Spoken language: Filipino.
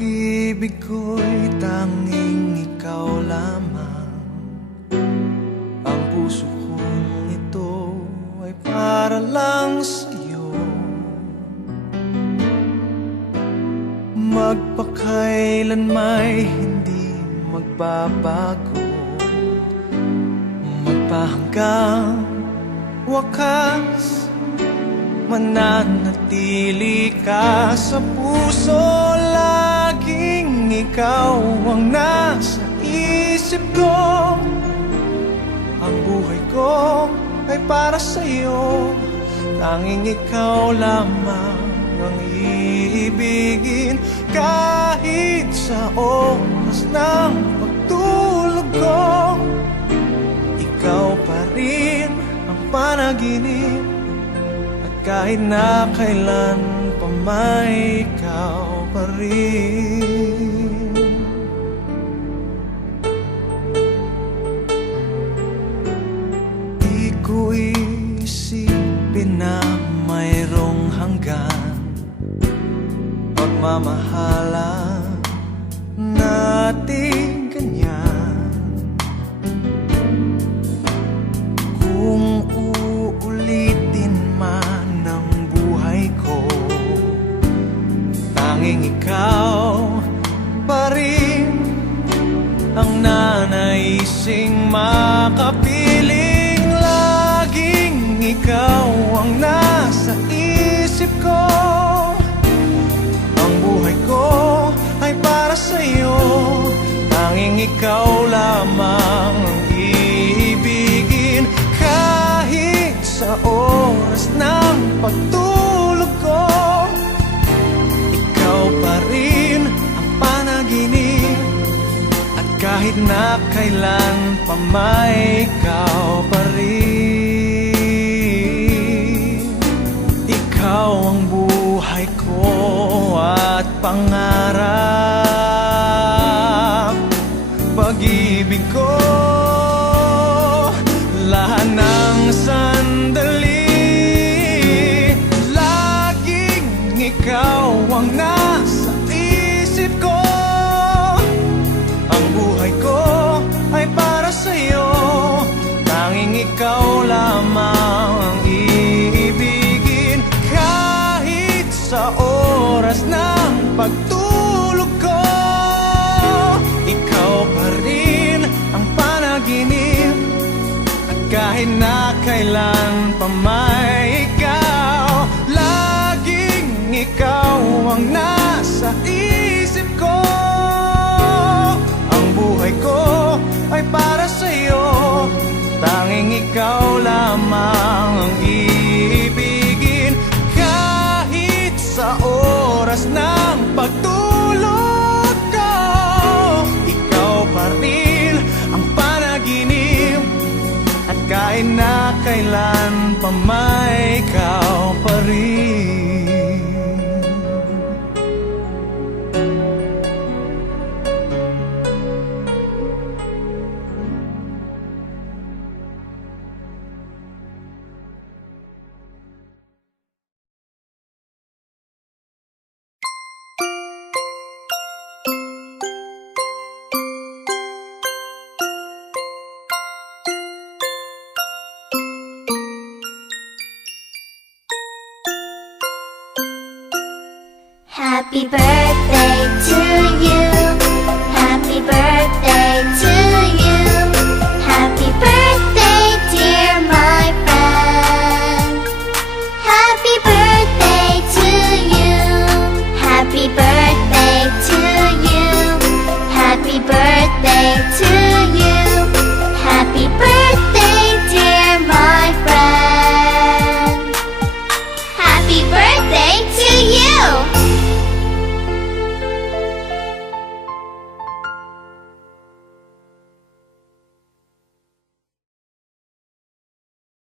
pag-ibig ko'y tanging ikaw lamang. Ang puso kong ito ay para lang sa'yo. Magpakailan may hindi magbabago, magpahanggang wakas, mananatili ka sa puso. Laging ikaw ang nasa isip ko. Ang buhay ko ay para sa'yo. Tanging ikaw lamang ang iibigin. Kahit sa oras ng pagtulog ko, ikaw pa rin ang panaginip. At kahit na kailan pa may ikaw pa rin. Di ko isipin na mayroong hanggan pagmamahalan natin ganyan. Kung uulitin man ang buhay ko, tanging ikaw pa rin ang nanaising makapiling. Laging ikaw ang nasa isip ko. Ang buhay ko ay para sa'yo. Tanging ikaw lamang ang iibigin. Kahit sa oras ng pagtulog ko, ikaw pa rin ang panaginip. At kahit na kailan pa may ikaw pa rin. Ikaw ang buhay ko at pangarap, pag-ibig ko, lahat ng sandali. Laging ikaw ang nasa isip ko. Ang buhay ko ay para sa'yo. Tanging ikaw lamang ang iibigin. Kahit sa oras ng pagtulog ko, ikaw pa rin ang panaginip. At kahit na kailan pa may ikaw, laging ikaw ang nasa isip ko. Ang buhay ko ay para sa'yo. Tanging ikaw lamang ang iibigin. Kahit sa oras ng pagtulog ko, ikaw pa rin ang panaginip. At kahit na kailan pa may ikaw pa rin. Happy birthday to you.